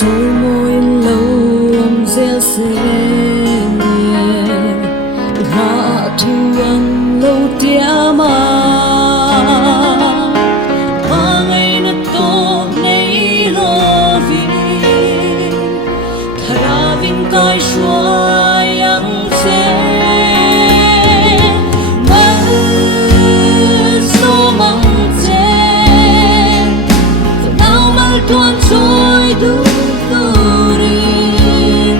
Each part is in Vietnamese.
rồi môi lâu âm reo xinh hạ thương lâu tia mà ngày nó tốt ngày lo vì thà vin coi xóa yang che tuan trôi đúng turin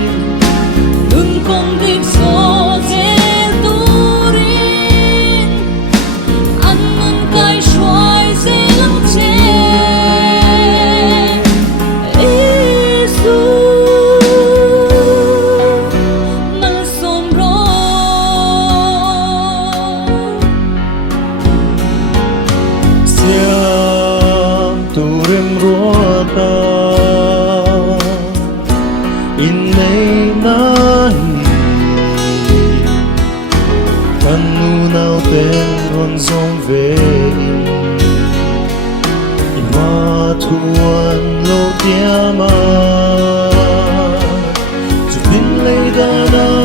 đừng con đêm gió dễ turin ăn ngon cay xoài dễ lắm chê Isu mal sombro siam turim ruota inay nahi kanu nao ten ron zong ve ima thuan lo tiama chu tin lei da na